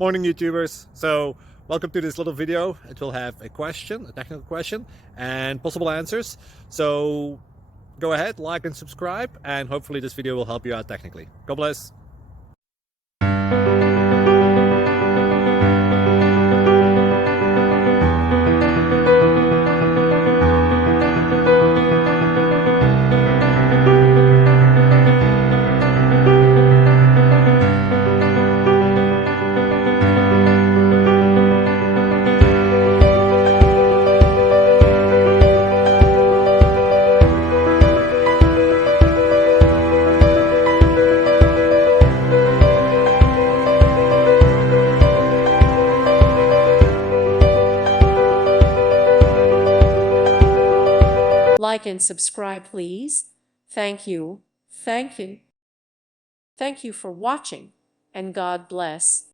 Morning, YouTubers. So welcome to this little video. It will have a question, a technical question, and possible answers. So go ahead, like and subscribe, and hopefully this video will help you out technically. God bless. Like and subscribe, please. Thank you. Thank you. Thank you for watching, and God bless.